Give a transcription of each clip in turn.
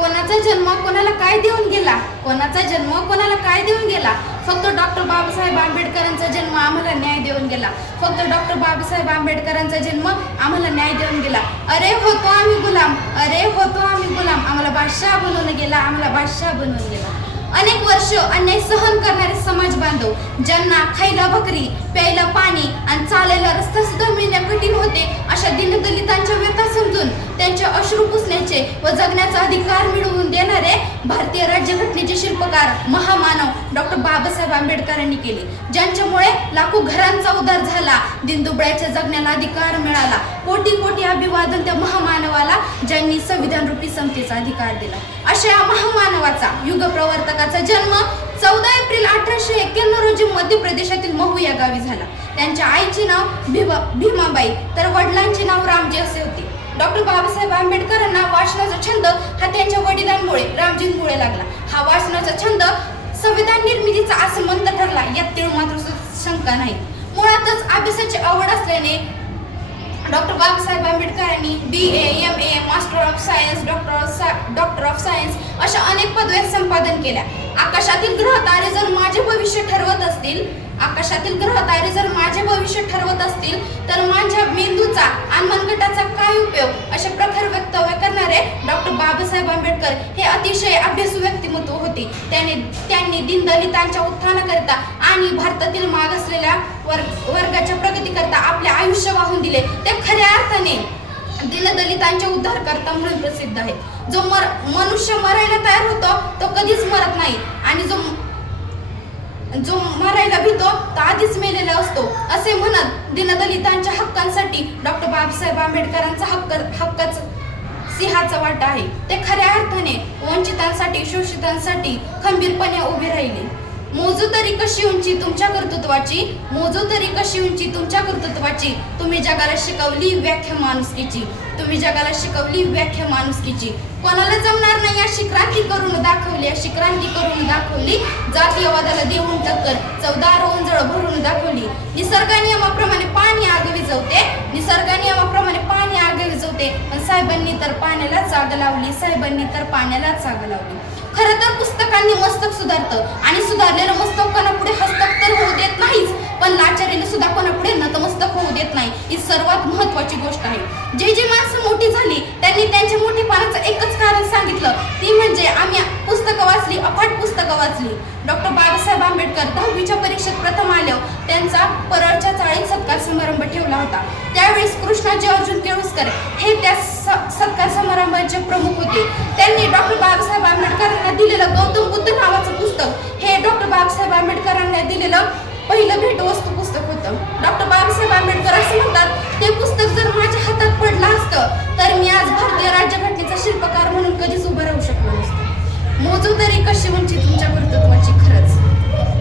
कोणाचा जन्म कोणाला काय देऊन गेला, कोणाचा जन्म कोणाला काय देऊन गेला. फक्त डॉक्टर बाबासाहेब आंबेडकरांचा जन्म आम्हाला न्याय देऊन गेला. फक्त डॉक्टर बाबासाहेब आंबेडकरांचा जन्म आम्हाला न्याय देऊन गेला. अरे होतो आम्ही गुलाम, अरे होतो आम्ही गुलाम, आम्हाला बादशाह बनवून गेला, आम्हाला बादशाह बनवून गेला. अनेक वर्ष अन्याय सहन करणारे समाज बांधव, ज्यांना खायला भाकरी, प्यायला पाणी आणि चालायला रस्ता सुद्धा मिळणे कठीण होते, अशा दीनदलितांच्या व्यथा समजून त्यांचे अश्रू पुसण्याचे व जगण्याचा अधिकार मिळवून देणारे भारतीय राज्यघटनेचे शिल्पकार महामानव डॉक्टर बाबासाहेब आंबेडकरांनी केले, ज्यांच्यामुळे लाखो घरांचा उद्धार झाला, दीनदुबळ्याच्या जगण्याला अधिकार मिळाला. कोटी कोटी अभिवादन त्या महामानवाला, ज्यांनी संविधान रूपी समतेचा अधिकार दिला. अशा या महामानवाचा, युगप्रवर्तकाचा जन्म 14 एप्रिल 1891 रोजी मध्य प्रदेशातील महू या गावी झाला. त्यांच्या आईचे नाव भीमाबाई तर वडिलांचे नाव रामजी असे होते. डॉक्टर बाबासाहेब आंबेडकरांना वाचनाचा छंद हा त्यांच्या वडिलांमुळे, रामजींमुळे लागला. हा वाचनाचा छंद संविधान निर्मितीचा आसमंत ठरला, यात तीळ मात्र शंका नाही. मुळातच अभ्यासाची आवड असल्याने डॉक्टर बाबासाहेब आंबेडकरांनी BA, MA, master of science, doctor of science अशा अनेक पदव्या संपादन केल्या. आकाशातील ग्रह तारे जर माझे भविष्य ठरवत असतील, आकाशातील ग्रह तारे जर माझे भविष्य ठरवत असतील, तर माझ्या मेंदूचा आणि मनगटाचा काय उपयोग, अशा प्रकारे वक्तव्य करणारे डॉक्टर बाबासाहेब आंबेडकर हे अतिशय अभ्यासू व्यक्तिमत्व होते. त्यांनी दीनदलितांच्या उत्थानाकरिता आणि भारतातील मागासलेल्या वर्गाच्या प्रगतीकरिता आपले आयुष्य वाहून दिले. ते खऱ्या अर्थाने दीनदलितांच्या उद्धारकर्ता म्हणून प्रसिद्ध आहे. जो मनुष्य मरायला तयार होतो तो कधीच मरत नाही, आणि जो मरायला भीतो तो आधीच मेलेला असतो, असे म्हणत दीनदलितांच्या हक्कांसाठी डॉक्टर बाबासाहेब आंबेडकरांचा हक्काचा सिंहाचा वाटा आहे. ते खऱ्या अर्थाने वंचितांसाठी, शोषितांसाठी खंबीरपणे उभे राहिले. मोजू तरी कशी उंची तुमच्या कर्तृत्वाची, मोजू तरी कशी उंची तुमच्या कर्तृत्वाची, तुम्ही जगाला शिकवली व्याख्या माणुसकीची, तुम्ही जगाला शिकवली व्याख्या माणुसकीची. कोणाला जमणार नाही अशी क्रांती करून दाखवली, अशी क्रांती करून दाखवली, जातीयवादाला देऊन टक्कर 14 ओंजळ भरून दाखवली. निसर्ग नियमाप्रमाणे पाणी आग विझवते, निसर्ग नियमाप्रमाणे पाणी आग विझवते, पण साहेबांनी तर पाण्यालाच आग लावली, साहेबांनी तर पाण्यालाच आग लावली. खरं तर पुस्तकांनी मस्तक सुधारतं, आणि सुधारलेलं मस्तक कोणापुढे हस्तक तर होऊ देत नाहीच, पण लाचारीने सुद्धा कोणापुढे नतमस्तक होऊ देत नाही. ही सर्वात महत्वाची गोष्ट आहे. जी माणसं मोठी झाली त्यांनी त्यांच्या मोठेपणाचं एकच कारण सांगितलं, ती म्हणजे आम्ही पुस्तकं वाचली, अफाट पुस्तकं वाचली. डॉक्टर बाबासाहेब आंबेडकर 10वीच्या परीक्षेत प्रथम आल्यावर त्यांचा परळच्या चाळीत सत्कार समारंभ ठेवला होता. त्यावेळेस कृष्णाजी अर्जुन केळुसकर हे त्या सत्कार समारंभाचे प्रमुख होते. त्यांनी डॉक्टर बाबासाहेब आंबेडकरांना दिलेलं गौतम बुद्ध नावाचं पुस्तक हे डॉक्टर बाबासाहेब आंबेडकरांना दिलेलं पहिलं भेटवस्तू पुस्तक होतं. डॉक्टर बाबासाहेब आंबेडकर असं म्हणतात, ते पुस्तक जर माझ्या हातात पडलं असतं तर मी आज भारतीय राज्यघटनेचा शिल्पकार म्हणून कधीच उभं राहू शकलो नसतो. मोजू तरी कशी उंची तुमच्या कर्तृत्वाची. खरंच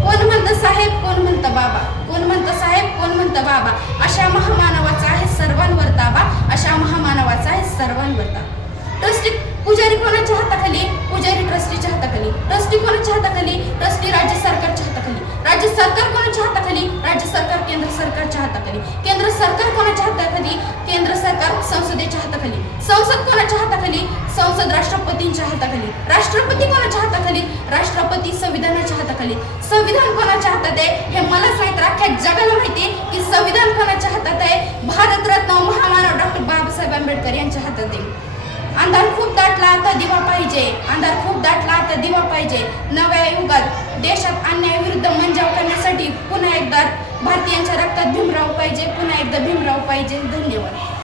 कोण म्हणतं साहेब, कोण म्हणतं बाबा, कोण म्हणतं साहेब, कोण म्हणतं बाबा, अशा महामानवाचा आहे सर्वांवर ताबा, अशा महामानवाचा आहे सर्वांवर ताबा. ट्रस्टी पुजारी कोणाच्या हाताखाली, पुजारी ट्रस्टीच्या हाताखाली, ट्रस्टी कोणाच्या हाताखाली, ट्रस्टी राज्य सरकारच्या हाताखाली, राज्य सरकार कोणाच्या हाताखाली, राज्य सरकार केंद्र सरकारच्या हाताखाली, केंद्र सरकार कोणाच्या हाताखाली, केंद्र सरकार संसदेच्या हाताखाली, संसद कोणाच्या हाताखाली, संसद राष्ट्रपतींच्या हाताखाली, राष्ट्रपती कोणाच्या हाताखाली, राष्ट्रपती संविधानाच्या हाताखाली. संविधान कोणाच्या हातात आहे हे मलाच नाही तर अख्ख्या जगाला माहिती आहे की संविधान कोणाच्या हातात आहे. भारतरत्न महामानव डॉक्टर बाबासाहेब आंबेडकर यांच्या हातात आहे. अंधार खूप दाटला आता दिवा पाहिजे, अंधार खूप दाटला आता दिवा पाहिजे. नव्या युगात देशात अन्यायाविरुद्ध मंजाव करण्यासाठी पुन्हा एकदा भारतीयांच्या रक्तात भीमराव पाहिजे, पुन्हा एकदा भीमराव पाहिजे. धन्यवाद.